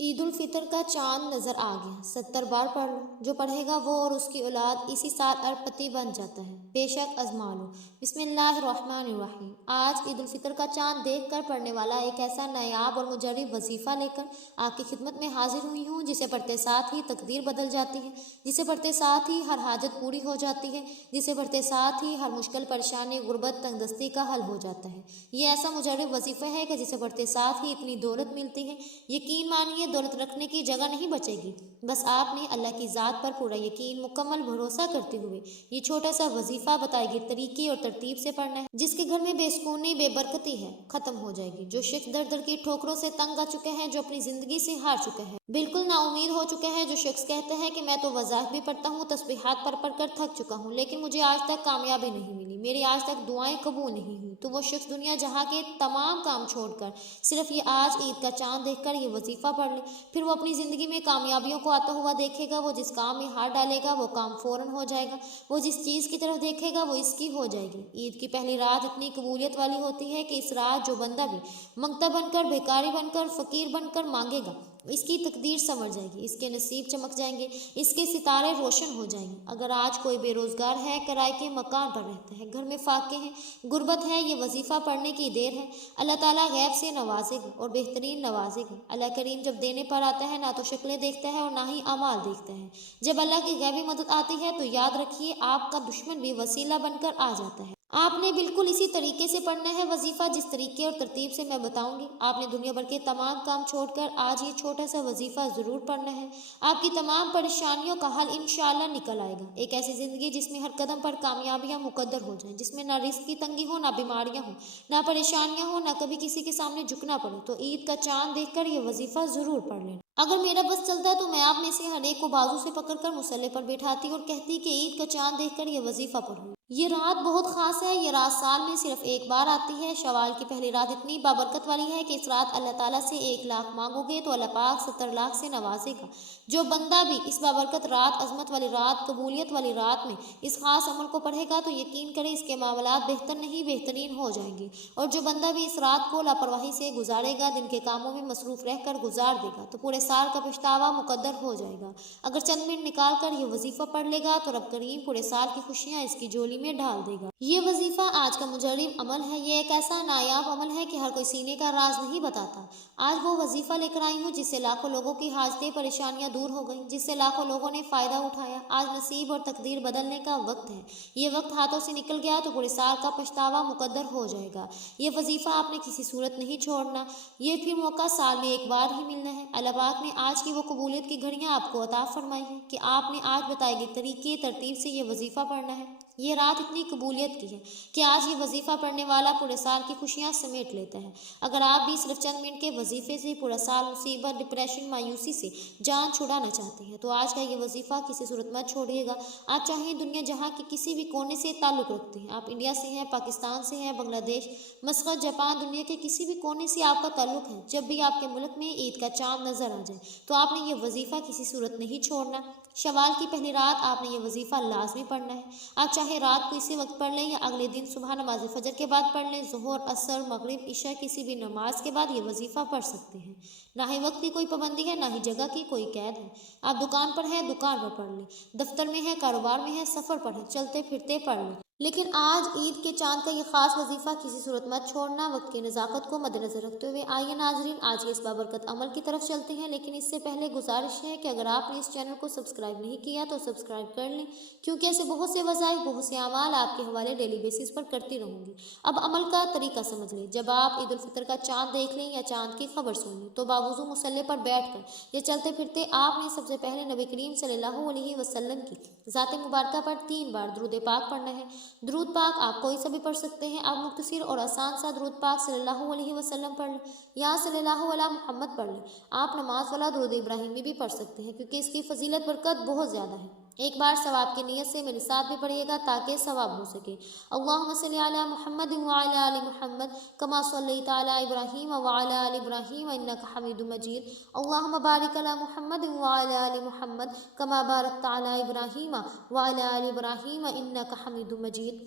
عید الفطر کا چاند نظر آ گیا، 70 بار پڑھ لو، جو پڑھے گا وہ اور اس کی اولاد اسی سال اربپتی بن جاتا ہے، بے شک آزما لو۔ بسم اللہ الرحمن الرحیم۔ آج عید الفطر کا چاند دیکھ کر پڑھنے والا ایک ایسا نایاب اور مجرب وظیفہ لے کر آپ کی خدمت میں حاضر ہوئی ہوں، جسے پڑھتے ساتھ ہی تقدیر بدل جاتی ہے، جسے پڑھتے ساتھ ہی ہر حاجت پوری ہو جاتی ہے، جسے پڑھتے ساتھ ہی ہر مشکل پریشانی غربت تنگ دستی کا حل ہو جاتا ہے۔ یہ ایسا مجرب وظیفہ ہے کہ جسے پڑھتے ساتھ ہی اتنی دولت ملتی ہے، یقین مانیے دولت رکھنے کی جگہ نہیں بچے گی۔ بس آپ نے اللہ کی ذات پر پورا یقین، مکمل بھروسہ کرتے ہوئے یہ چھوٹا سا وظیفہ بتائے گئے طریقے اور ترتیب سے پڑھنا ہے، جس کے گھر میں بے سکونی بے برکتی ہے ختم ہو جائے گی۔ جو شخص در در کی ٹھوکروں سے تنگ آ چکے ہیں، جو اپنی زندگی سے ہار چکے ہیں، بالکل نا امید ہو چکے ہیں، جو شخص کہتے ہیں کہ میں تو وظائف بھی پڑھتا ہوں، تسبیحات پڑھ پڑھ کر تھک چکا ہوں، لیکن مجھے آج تک کامیابی نہیں ملی، میری آج تک دعائیں قبول نہیں ہوئی، تو وہ شخص دنیا جہاں کے تمام کام چھوڑ کر صرف یہ آج عید کا چاند دیکھ کر یہ وظیفہ پڑھ لے، پھر وہ اپنی زندگی میں کامیابیوں کو آتا ہوا دیکھے گا۔ وہ جس کام میں ہاتھ ڈالے گا وہ کام فوراً ہو جائے گا، وہ جس چیز کی طرف دیکھے گا وہ اس کی ہو جائے گی۔ عید کی پہلی رات اتنی قبولیت والی ہوتی ہے کہ اس رات جو بندہ بھی منگتا بن کر، بھیکاری بن کر، فقیر بن کر مانگے گا، اس کی تقدیر سنور جائے گی، اس کے نصیب چمک جائیں گے، اس کے ستارے روشن ہو جائیں گے۔ اگر آج کوئی بے روزگار ہے، کرائے کے مکان پر رہتا ہے، گھر میں فاقے ہیں، غربت ہے، یہ وظیفہ پڑھنے کی دیر ہے، اللہ تعالیٰ غیب سے نوازے گا اور بہترین نوازے گا۔ اللہ کریم جب دینے پر آتا ہے نہ تو شکلیں دیکھتا ہے اور نہ ہی اعمال دیکھتا ہے۔ جب اللہ کی غیبی مدد آتی ہے تو یاد رکھیے آپ کا دشمن بھی وسیلہ بن کر آ جاتا ہے۔ آپ نے بالکل اسی طریقے سے پڑھنا ہے وظیفہ، جس طریقے اور ترتیب سے میں بتاؤں گی۔ آپ نے دنیا بھر کے تمام کام چھوڑ کر آج یہ چھوٹا سا وظیفہ ضرور پڑھنا ہے۔ آپ کی تمام پریشانیوں کا حل انشاءاللہ نکل آئے گا۔ ایک ایسی زندگی جس میں ہر قدم پر کامیابیاں مقدر ہو جائیں، جس میں نہ رزق کی تنگی ہو، نہ بیماریاں ہوں، نہ پریشانیاں ہوں، نہ کبھی کسی کے سامنے جھکنا پڑے، تو عید کا چاند دیکھ کر یہ وظیفہ ضرور پڑھ لینا۔ اگر میرا بس چلتا تو میں آپ میں سے ہر ایک کو بازو سے پکڑ کر مصلے پر بیٹھاتی اور کہتی کہ عید کا چاند دیکھ کر یہ وظیفہ پڑھو۔ یہ رات بہت خاص ہے، یہ رات سال میں صرف ایک بار آتی ہے۔ شوال کی پہلی رات اتنی بابرکت والی ہے کہ اس رات اللہ تعالیٰ سے 1 لاکھ مانگو گے تو اللہ پاک 70 لاکھ سے نوازے گا۔ جو بندہ بھی اس بابرکت رات، عظمت والی رات، قبولیت والی رات میں اس خاص عمل کو پڑھے گا تو یقین کرے اس کے معاملات بہتر نہیں بہترین ہو جائیں گے، اور جو بندہ بھی اس رات کو لاپرواہی سے گزارے گا، دن کے کاموں میں مصروف رہ کر گزار دے گا، تو پورے سال کا پچھتاوا مقدر ہو جائے گا۔ اگر چند منٹ نکال کر یہ وظیفہ پڑھ لے گا تو رب کریم پورے سال کی خوشیاں اس کی جولی میں ڈال دے گا۔ یہ وظیفہ آج کا مجرب عمل ہے، یہ ایک ایسا نایاب عمل ہے کہ ہر کوئی سینے کا راز نہیں بتاتا۔ آج وہ وظیفہ لے کر آئی ہوں جس سے لاکھوں لوگوں کی حاجتیں پریشانیاں دور ہو گئیں، جس سے لاکھوں لوگوں نے فائدہ اٹھایا۔ آج نصیب اور تقدیر بدلنے کا وقت ہے، یہ وقت ہاتھوں سے نکل گیا تو پورے سال کا پچھتاوا مقدر ہو جائے گا۔ یہ وظیفہ آپ نے کسی صورت نہیں چھوڑنا، یہ پھر موقع سال میں ایک بار ہی ملنا ہے۔ اللہ پاک نے آج کی وہ قبولیت کی گھڑیاں آپ کو عطا فرمائی ہیں کہ آپ نے آج بتائے گئے طریقے ترتیب سے یہ وظیفہ پڑھنا ہے۔ یہ رات اتنی قبولیت کی ہے کہ آج یہ وظیفہ پڑھنے والا پورے سال کی خوشیاں سمیٹ لیتا ہے۔ اگر آپ بھی صرف چند منٹ کے وظیفے سے پورا سال مصیبت، ڈپریشن، مایوسی سے جان چھڑانا چاہتے ہیں تو آج کا یہ وظیفہ کسی صورت مت چھوڑیے گا۔ آپ چاہیں دنیا جہاں کے کسی بھی کونے سے تعلق رکھتے ہیں، آپ انڈیا سے ہیں، پاکستان سے ہیں، بنگلہ دیش، مسقط، جاپان، دنیا کے کسی بھی کونے سے آپ کا تعلق ہے، جب بھی آپ کے ملک میں عید کا چاند نظر آ جائے تو آپ نے یہ وظیفہ کسی صورت نہیں چھوڑنا۔ شوال کی پہلی رات آپ نے یہ وظیفہ لازمی پڑھنا ہے۔ آپ چاہے رات کو اسی وقت پڑھ لیں یا اگلے دن صبح نماز فجر کے بعد پڑھ لیں، ظہر، عصر، مغرب، عشاء کسی بھی نماز کے بعد یہ وظیفہ پڑھ سکتے ہیں۔ نہ ہی وقت کی کوئی پابندی ہے، نہ ہی جگہ کی کوئی قید ہے۔ آپ دکان پر ہیں، دکان پر پڑھ لیں، دفتر میں ہیں، کاروبار میں ہیں، سفر پر ہیں، چلتے پھرتے پڑھ لیں، لیکن آج عید کے چاند کا یہ خاص وظیفہ کسی صورت مت چھوڑنا۔ وقت کی نزاکت کو مد نظر رکھتے ہوئے آئیے ناظرین آج کے اس بابرکت عمل کی طرف چلتے ہیں، لیکن اس سے پہلے گزارش ہے کہ اگر آپ نے اس چینل کو سبسکرائب نہیں کیا تو سبسکرائب کر لیں، کیونکہ ایسے بہت سے وظائف، بہت سے اعمال آپ کے حوالے ڈیلی بیسس پر کرتی رہوں گی۔ اب عمل کا طریقہ سمجھ لیں۔ جب آپ عید الفطر کا چاند دیکھ لیں یا چاند کی خبر سن لیں تو باوضو مصلے پر بیٹھ کر یا چلتے پھرتے آپ نے سب سے پہلے نبی کریم صلی اللہ علیہ وسلم کی ذات مبارکہ پر 3 بار درود پاک پڑھنا ہے۔ درود پاک آپ کوئی سا بھی پڑھ سکتے ہیں، آپ مختصر اور آسان سا درود پاک صلی اللہ علیہ وسلم پڑھ لیں یا صلی اللہ علیہ محمد پڑھ لیں۔ آپ نماز والا درود ابراہیمی بھی پڑھ سکتے ہیں کیونکہ اس کی فضیلت برکت بہت زیادہ ہے۔ ایک بار ثواب کی نیت سے میرے ساتھ بھی پڑھیے گا تاکہ ثواب ہو سکے۔ اللہم صلی علی محمد وعلی آل محمد کما صلیت علی ابراہیم وعلی آل ابراہیم انک حمید مجید۔ اللہم بارک علی محمد وعلی آل محمد کما بارکت علی ابراہیم وعلی آل ابراہیم انک حمید مجید۔